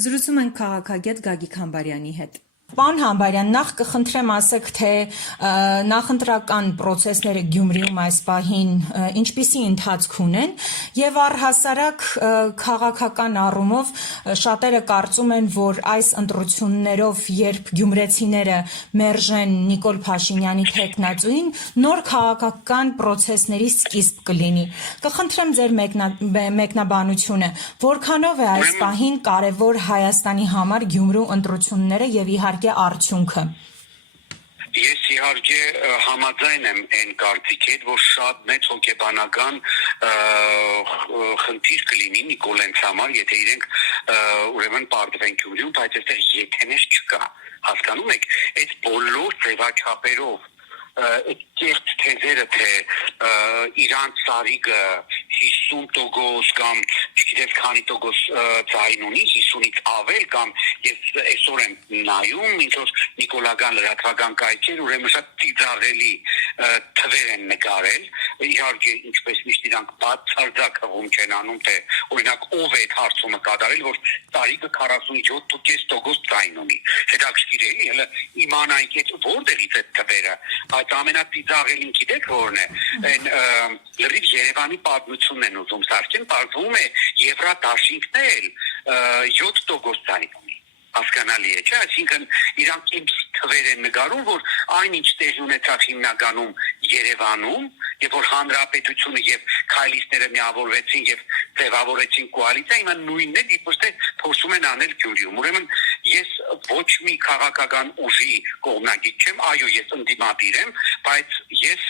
Զրուցում ենք քաղաքագետ Գագիկ Համբարյանի հետ։ Պարոն Համբարյան, նախ կխնդրեմ ասեք, թե նախընտրական process-ները Գյումրիում այս պահին ինչպիսի ընթացք ունեն եւ առհասարակ քաղաքական առումով շատերը կարծում են, որ այս ընտրություններով, երբ գյումրեցիները մերժեն Նիկոլ Փաշինյանի թեկնածուին, նոր քաղաքական process-ների սկիզբ կլինի։ Կխնդրեմ ձեր մեկնաբանությունը, որքանով է այս պահին կարևոր Հայաստանի համար Գյումրու ընտրությունները եւ իհարկե արդյունքը։ Ես իհարկե համաձայն եմ այն կարծիքի հետ, որ շատ մեծ հոգեբանական խնդիր կլինի Նիկոլենց համար, եթե իրենք ուրեմն պարտվեն Գյումրիում, բայց այստեղ եթենես չկա։ Հասկանում եք, այդ բոլոր ձևաչափերով այդ կեղծ թեզերը, թե Իրան ծարիգը 50% կամ չգիտես քանի տոկոս ձայն ունի, 50-ից ավել, կամ ես այսօր եմ նայում, ինչ որ նիկոլական լրատվական կայքեր, ուրեմն շատ ծիծաղելի թվեր են նկարել, իհարկե ինչպես միշտ իրանք բացարձակ հղում չեն անում, թե օրինակ ով է այդ հարցումը կատարել, որ ծարիգը 47.5% ձայն ունի։ Հետաքրքիր է, հələ իմանանք այդ որտեղից այդ թվերը, բայց ամենածիծաղելին գիտեք որն է, այն լրիվ Երևանի պատմությունն են ուզում սարքեն, պարզվում է Եվրադաշինքն էլ 7% ձայն ունի։ Հասկանալի է, չէ՞, այսինքն իրանք ինչ թվեր են նկարում, որ այնինչ տեղի ունեցավ հիմնականում Երևանում, եւ որ հանրապետությունը եւ քայլիստները միավորվեցին եւ ձևավորեցին կոալիցիա, հիմա նույնն է, իբրև փորձում են անել Գյումրիում։ Ուրեմն ես ոչ մի քաղաքական ուժի կողմնակից չեմ, այո, ես ընդդիմադիր եմ, բայց ես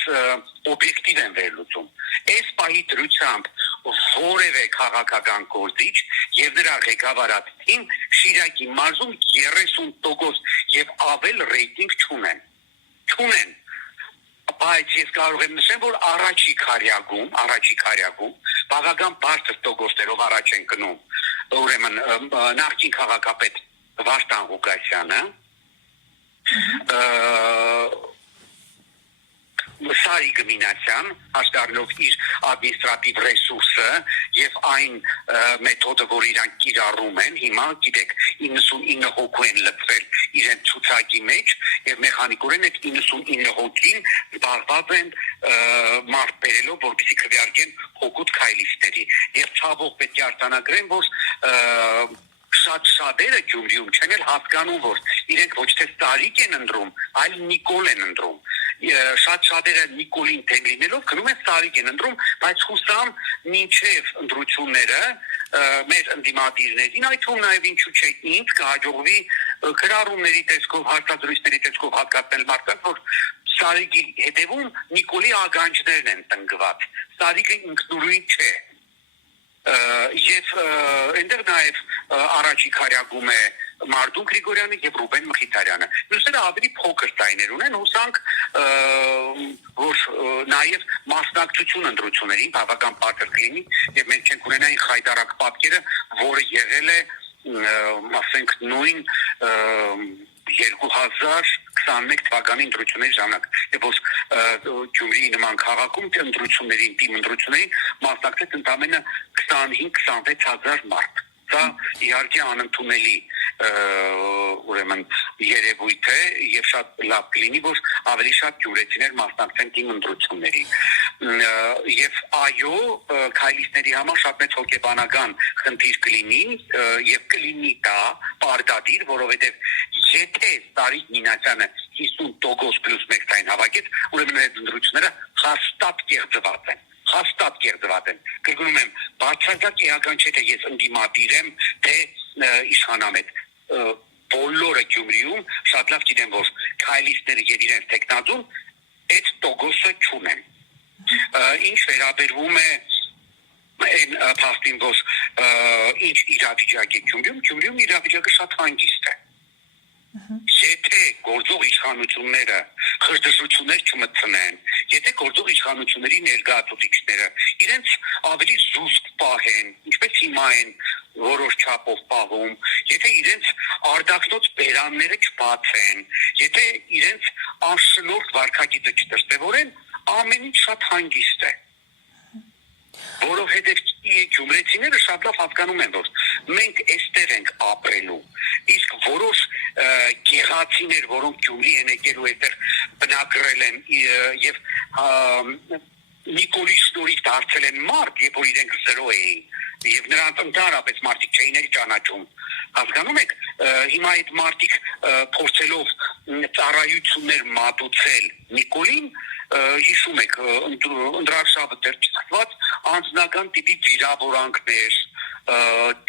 օբյեկտիվ եմ վերլուծում։ Այս պահի դրությամբ որևէ քաղաքական գործիչ եւ նրա ղեկավարատին Շիրակի մարզում 30% եւ ավել ռեյտինգ չունեն։ Բայց ես կարող եմ նշել, որ առաջի քարյակում բավական բարձր տոկոսներով առաջ են գնում, ուրեմն նախկին քաղաքապետ Վարդան Ղուկասյանը, Սարիգ Մինասյան, հաշտարնով իր ադմինիստրատիվ ռեսուրսը եւ այն մեթոդը, որ իրանք կիրառում են, հիմա գիտեք 99 հոգու են լծվել իրենց ցուցակի մեջ եւ մեխանիկորեն այդ 99 հոգին զբաղված են մարդ բերելով, որպեսզի քվեարկեն հոգուտ քայլիստների։ Եվ ցավոք պետք է արտանագրեմ, որ շատ-շատերը Գյումրիում չեն էլ հասկանում, որ իրենք ոչ թե Սարիգ են ընտրում, այլ Նիկոլ են ընտրում։ Շատ-շատերը Նիկոլին դեմ լինելով գնում են Սարիգ են ընտրում, բայց հուսամ մինչև ընտրությունները մեր ընդդիմադիրներին, այդ թվում նաև ինչու՞ չէ ինձ կհաջողվի գրառումների տեսքով, հարցազրույցների տեսքով հատկացնել մարդկանց, որ Սարիգի հետևում Նիկոլի ականջներն են տնկված։ Սարիգը ինքնուրույն չէ։ Եվ այնտեղ նաև առաջի քարյակում է Մարդուն Գրիգորյանը եւ Ռուբեն Մխիթարյանը։ Մյուսները ավելի փոքր ձայներ ունեն, հուսանք, որ նաեւ մասնակցություն ընտրություններին բավական բարձր կլինի եւ մենք չենք ունենային խայտարակ պատկերը, որը եղել է, ասենք, նույն 2021 թվականի ընտրությունների ժամանակ, եւ որ Գյումրիի նման քաղաքում ընտրություններին, թիմ ընտրություններին մասնակցեց ընդամենը 25-26 հազար մարդ։ Դա իհարկե անընդունելի ուրեմն երևույթ է եւ շատ լավ կլինի, որ ավելի շատ գյումրեցիներ մասնակցեն թիմ ընտրություններին։ Եվ այո, քայլիստների համար շատ մեծ հոգեբանական խնդիր կլինի եւ կլինի դա պարտադիր, որովհետեւ եթե Սարիգ Մինասյանը 50% պլյուս 1 ձայն հավաքեց, ուրեմն այդ ընտրությունները հաստատ կեղծված են։ Կրկնում եմ, բացարձակ էական չէ, թե ես ընդդիմադիր եմ, թե իշխանամետ։ Բոլորը Գյումրիում շատ լավ գիտեն, որ քայլիստները եւ իրենց տեխնազուն այդ տոկոսը չունեն։ Ինչ վերաբերվում է այն փաստին, որ ինչ իրավիճակ է Գյումրիում իրավիճակը շատ հանգիստ է։ Եթե գործող իշխանությունները խրդշություններ չմտցնեն, եթե գործող իշխանությունների ներկայացուցիչները իրենց ավելի զուսպ պահեն, ինչպես հիմա են որոշ չափով պահում, եթե իրենց արտաքնոց բերանները չբացեն, եթե իրենց անշնորհ վարքագիծը չդրսևորեն, ամեն ինչ շատ հանգիստ է։ որովհետև գյումրեցիները շատ լավ հասկանում են, որ մենք այստեղ ենք ապրելու, իսկ որոշ գեղացիներ, որոնք Գյումրի են եկել ու այստեղ բնակվել են եւ Նիկոլի շնորհիվ դարձել են մարդ, երբ որ իրենք զրո էին, եւ նրանց ընդհանրապես մարդիկ չէին էլ ճանաչում։ Հասկանում եք, հիմա այդ մարդիկ փորձելով ծառայություններ մատուցել Նիկոլին, հիշում եք, ընդրաշավը դեռ չսկված անձնական տիպի վիրավորանքներ,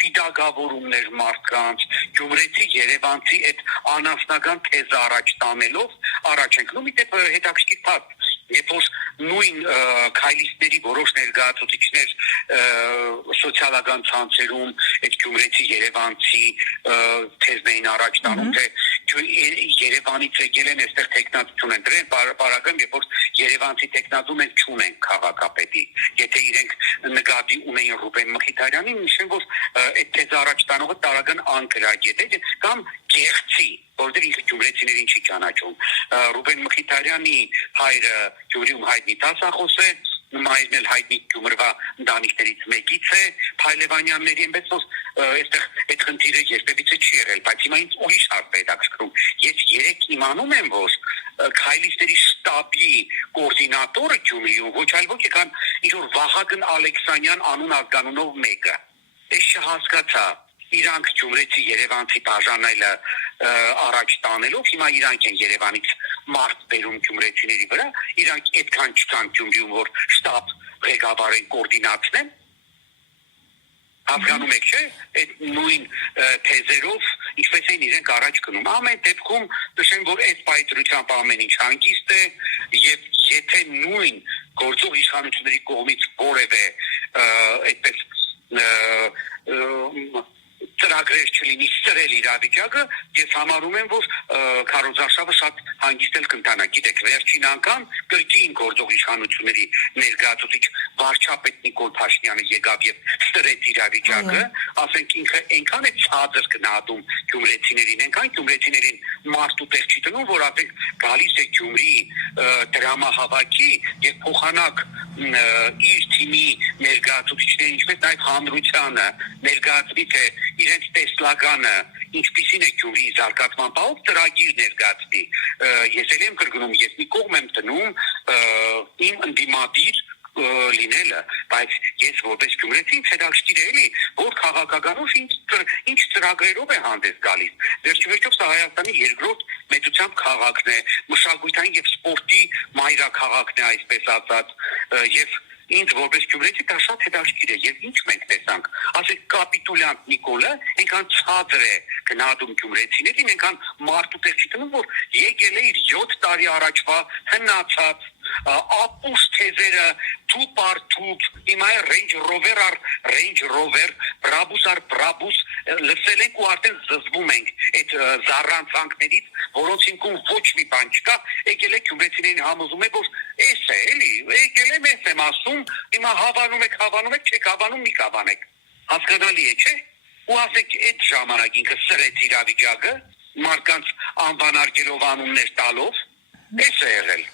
տիտակավորումներ մարդկանց, գյումրեցի երևանցի այդ անասնական թեզը առաջ տանելով առաջ ենք գնում, իդեպ հետաքրքիր փաստ, երբ որ նույն քայլիստների որոշ ներկայացուցիչներ սոցիալական ցանցերում այդ գյումրեցի երևանցի թեզն էին առաջ տանում, թե Երևանից եկել են այստեղ տեխնատություն են դրել, բարակամ, երբ որ Երևանցի տեխնատու մենք չունենք քաղաքապետի, եթե իրենք նկատի ունեին Ռուբեն Մխիթարյանին, նշեմ, որ այդ թեզը առաջ տանողը տարական անկրագետ է կամ գեղցի, որտեղ ինքը գյումրեցիներին չի ճանաչում։ Ռուբեն Մխիթարյանի հայրը Գյումրիում հայտնի դասախոս է, մայրն էլ հայտնի Գյումրվա ընտանիքներից մեկից է, Փայլևանյանների, այնպես որ այստեղ այդ խնդիրը երբևիցե չի եղել, բայց հիմա ինձ ուրիշ հարց է հետաքրքրում։ Ես երեք իմանում եմ, որ քայլիստերի շտաբի կոորդինատորը Գյումրիում ոչ այլ ոչ քան ինչ-որ Վահագն Ալեքսանյան անուն ազգանունով մեկը։ Ես չհասկացա իրանք գյումրեցի երևանցի բաժանելը առաջ տանելով, հիմա իրանք են Երևանից մարդ բերում գյումրեցիների վրա, իրանք այդքան չկան Գյումրիում, որ շտաբ ղեկավարեն կոորդինացնեն։ Հասկանում եք, չէ՞, այդ նույն թեզերով ինչպես են իրենք առաջ գնում։ Ամեն դեպքում նշեմ, որ այդ պայծրությամբ ամեն ինչ հանգիստ է, եւ եթե նույն գործող իշխանությունների կողմից որևէ այդպես ծրագրեր չլինի սրել իրավիճակը, ես համարում եմ, որ քարոզարշավը շատ հանգիստ էլ կընթանա։ Գիտեք, վերջին անգամ կրկին գործող իշխանությունների ներկայացուցիչ վարչապետ Նիկոլ Փաշինյանը եկավ եւ սրեց իրավիճակը, ասենք ինքը այնքան է ցածր գնահատում գյումրեցիներին, այնքան գյումրեցիներին մարդ ու տեղ չի տնում, որ ասենք գալիս է Գյումրի դրամահավաքի եւ փոխանակ իր թիմի ներկայացուցիչներին, ինչպես նաեւ հանրությանը ներկայացվի, թե իրենց տեսլականը ինչպիսին է Գյումրիի զարգացման բաղով ծրագիր ներկայացվի։ Ես էլ եմ կրկնում, ես մի կողմ եմ դնում իմ ընդդիմադիր լինելը, բայց ես որպես գյումրեցի հետաքրքիր է էլի, որ քաղաքականով ինչ ծրագրերով է հանդես գալիս։ Վերջիվերջով սա Հայաստանի երկրորդ մեծությամբ քաղաքն է, մշակութային եւ սպորտի մայրաքաղաքն է, այսպես ասած, եւ ինձ որպես գյումրեցի դա շատ հետաքրքիր է եւ ինչ մենք տեսանք, ասենք կապիտուլյանտ Նիկոլը այնքան ցածր է գնահատում գյումրեցիներին, այնքան մարդու տեղ չի տնում, որ եկել է իր 7 տարի առաջվա հնացած ապուշ թեզերը թուփ առ թուփ, հիմա է Range Rover առ Range Rover, Brabus առ Brabus, լսել ենք ու արդեն զզվում ենք այդ զառանցանքներից, որոնց ինքում ոչ մի բան չկա, եկել է գյումրեցիներին համոզում է, որ էս է, էլի, եկել եմ, ես եմ ասում, հիմա հավանում եք, չեք հավանում, մի կավանեք, հասկանալի է, չէ՞, ու ասեք այդ ժամանակ ինքը սրեց իրավիճակը, մարդկանց անվանարկելով անուններ տալով, էս է եղել։